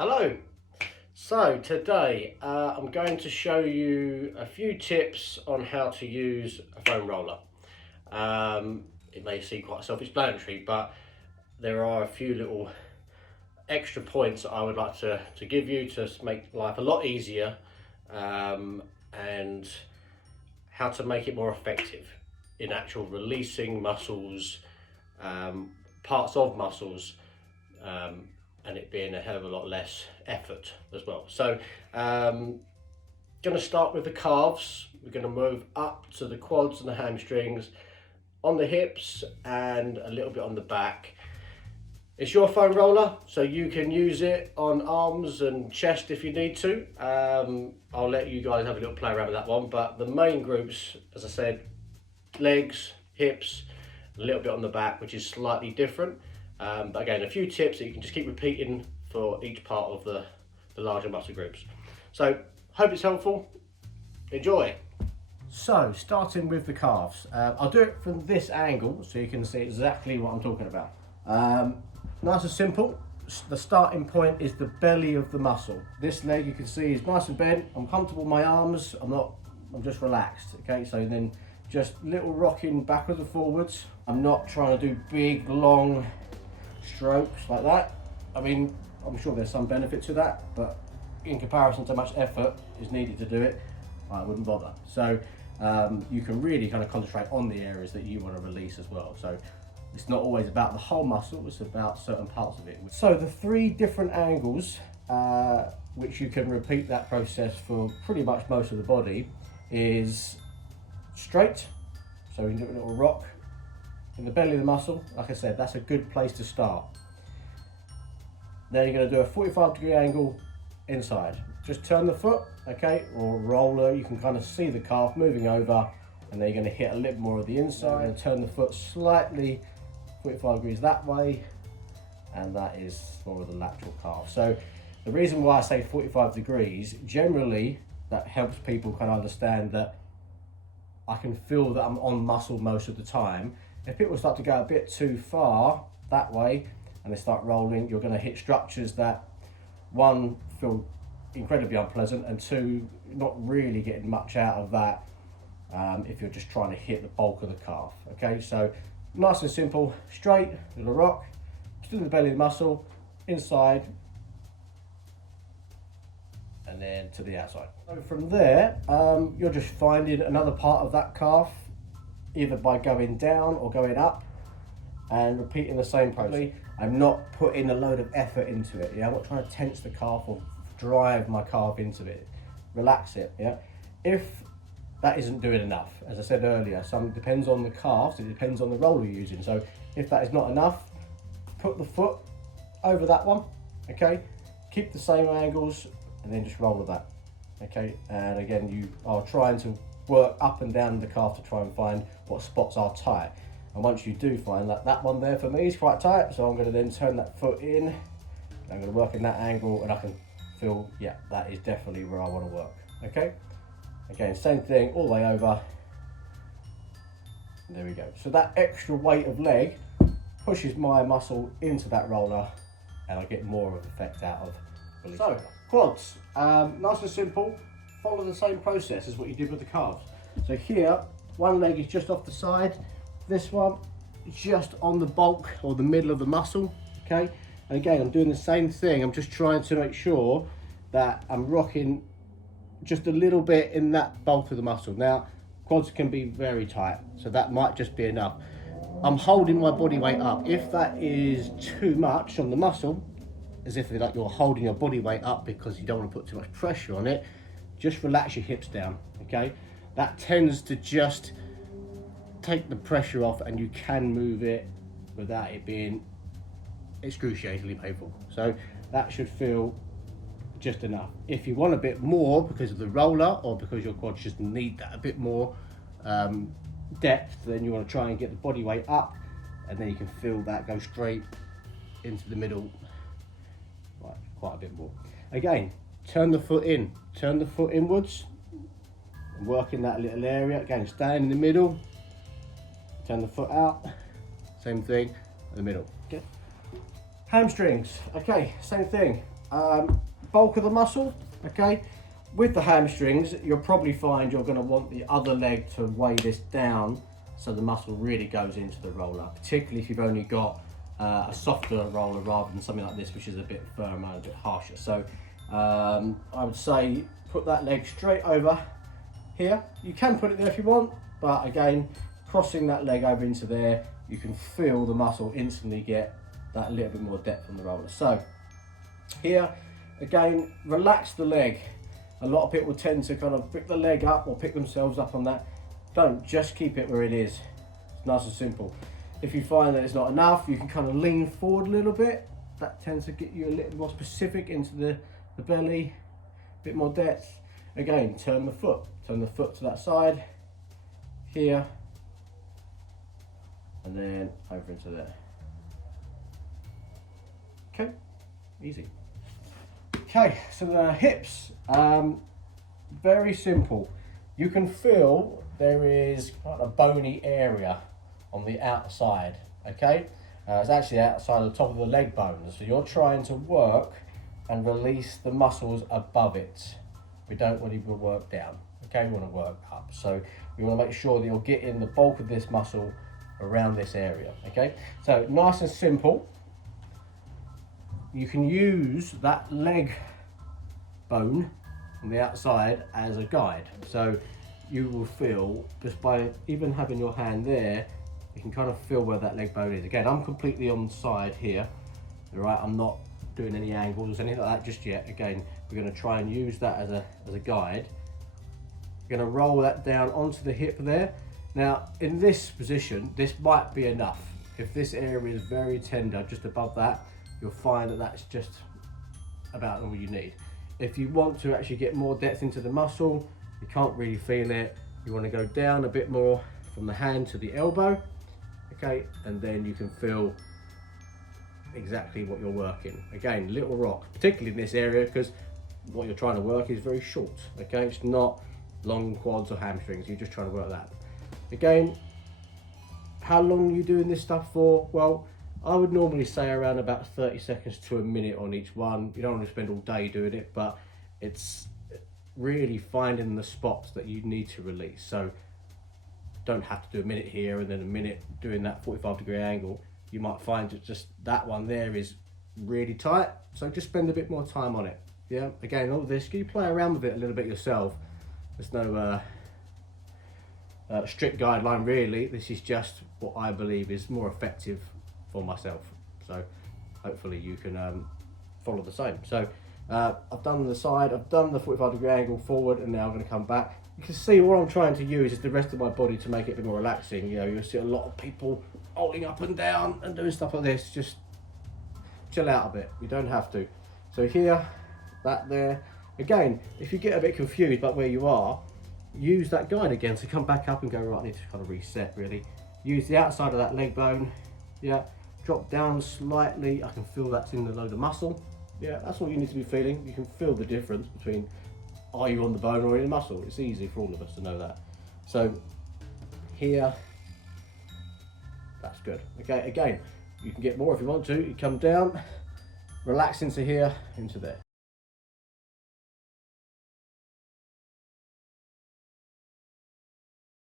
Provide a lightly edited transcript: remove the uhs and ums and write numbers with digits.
Hello. So today I'm going to show you a few tips on how to use a foam roller. It may seem quite self-explanatory, but there are a few little extra points that I would like to give you to make life a lot easier, and how to make it more effective in actual releasing muscles, parts of muscles, and it being a hell of a lot less effort as well. So going to start with the calves. We're going to move up to the quads and the hamstrings, on the hips and a little bit on the back. It's your foam roller, so you can use it on arms and chest if you need to. I'll let you guys have a little play around with that one, but the main groups, as I said, legs, hips, a little bit on the back, which is slightly different. But again, a few tips that you can just keep repeating for each part of the larger muscle groups. So, hope it's helpful. Enjoy. So, starting with the calves. I'll do it from this angle so you can see exactly what I'm talking about. Nice and simple. The starting point is the belly of the muscle. This leg you can see is nice and bent. I'm comfortable with my arms. I'm just relaxed. Okay, so then just little rocking backwards and forwards. I'm not trying to do big, long strokes like that. I mean, I'm sure there's some benefit to that, but in comparison to how much effort is needed to do it, I wouldn't bother. So you can really kind of concentrate on the areas that you want to release as well. So it's not always about the whole muscle, it's about certain parts of it. So the three different angles, which you can repeat that process for pretty much most of the body, is straight, so you can do a little rock in the belly of the muscle. Like I said, that's a good place to start. Then you're going to do a 45-degree angle inside. Just turn the foot, okay, or roller. You can kind of see the calf moving over, and then you're going to hit a little more of the inside and turn the foot slightly 45 degrees that way, and that is for the lateral calf. So the reason why I say 45 degrees, generally that helps people kind of understand that I can feel that I'm on muscle most of the time. If people start to go a bit too far that way and they start rolling, you're going to hit structures that, one, feel incredibly unpleasant, and two, not really getting much out of that if you're just trying to hit the bulk of the calf. Okay, so nice and simple, straight, little rock, still in the belly of the muscle, inside, and then to the outside. So from there, you're just finding another part of that calf, either by going down or going up, and repeating the same process. I'm not putting a load of effort into it. Yeah, I'm not trying to tense the calf or drive my calf into it. Relax it. Yeah, if that isn't doing enough, as I said earlier, some depends on the calves. It depends on the roller you're using. So if that is not enough, put the foot over that one. Okay, keep the same angles, and then just roll with that. Okay, and again, you are trying to work up and down the calf to try and find what spots are tight. And once you do find that one there for me is quite tight, so I'm going to then turn that foot in, and I'm going to work in that angle, and I can feel, yeah, that is definitely where I want to work. Okay, again, same thing all the way over. And there we go. So that extra weight of leg pushes my muscle into that roller, and I get more of an effect out of release. So quads, nice and simple. Follow the same process as what you did with the calves. So here, one leg is just off the side, this one just on the bulk or the middle of the muscle, okay? And again, I'm doing the same thing. I'm just trying to make sure that I'm rocking just a little bit in that bulk of the muscle. Now, quads can be very tight, so that might just be enough. I'm holding my body weight up. If that is too much on the muscle, as if like you're holding your body weight up because you don't want to put too much pressure on it, just relax your hips down, okay? That tends to just take the pressure off, and you can move it without it being excruciatingly painful. So that should feel just enough. If you want a bit more because of the roller or because your quads just need that a bit more depth, then you want to try and get the body weight up, and then you can feel that go straight into the middle, right, quite a bit more. Again, turn the foot in, turn the foot inwards, and work in that little area. Again, stand in the middle, turn the foot out, same thing in the middle. Okay. Hamstrings, okay, same thing. bulk of the muscle, okay? With the hamstrings, you'll probably find you're going to want the other leg to weigh this down so the muscle really goes into the roller, particularly if you've only got a softer roller rather than something like this, which is a bit firmer and a bit harsher. So I would say put that leg straight over here. You can put it there if you want, but again, crossing that leg over into there, you can feel the muscle instantly get that little bit more depth on the roller. So here, again, relax the leg. A lot of people tend to kind of pick the leg up or pick themselves up on that. Don't, just keep it where it is. It's nice and simple. If you find that it's not enough, you can kind of lean forward a little bit. That tends to get you a little more specific into the belly, a bit more depth. Again, turn the foot to that side, here, and then over into there. Okay, easy. Okay, so the hips, very simple. You can feel there is a bony area on the outside, okay? It's actually outside the top of the leg bone. So you're trying to work and release the muscles above it. We don't want to work down, okay? We want to work up. So we want to make sure that you're getting the bulk of this muscle around this area, okay? So nice and simple. You can use that leg bone on the outside as a guide. So you will feel, just by even having your hand there, you can kind of feel where that leg bone is. Again, I'm completely on the side here, all right? I'm not doing any angles or anything like that just yet. Again, we're going to try and use that as a guide. We're going to roll that down onto the hip there. Now, in this position, this might be enough. If this area is very tender, just above that, you'll find that that's just about all you need. If you want to actually get more depth into the muscle, you can't really feel it, you want to go down a bit more from the hand to the elbow, okay, and then you can feel exactly what you're working. Again, little rock, particularly in this area, because what you're trying to work is very short, okay? It's not long quads or hamstrings, you're just trying to work that. Again, how long are you doing this stuff for? Well, I would normally say around about 30 seconds to a minute on each one. You don't want to spend all day doing it, but it's really finding the spots that you need to release. So don't have to do a minute here and then a minute doing that 45-degree angle. You might find that just that one there is really tight, so just spend a bit more time on it. Yeah, again, all this, you play around with it a little bit yourself. There's no strict guideline really. This is just what I believe is more effective for myself, so hopefully you can follow the same. So I've done the side, I've done the 45-degree angle forward, and now I'm going to come back. You can see what I'm trying to use is the rest of my body to make it a bit more relaxing. You know, you'll see a lot of people holding up and down and doing stuff like this. Just chill out a bit, you don't have to. So here, that there. Again, if you get a bit confused about where you are, use that guide again to come back up and go, right, I need to kind of reset really. Use the outside of that leg bone, yeah, drop down slightly. I can feel that's in the load of muscle. Yeah, that's all you need to be feeling. You can feel the difference between are you on the bone or in the muscle. It's easy for all of us to know that. So here, that's good. Okay, again, you can get more if you want to. You come down, relax into here, into there.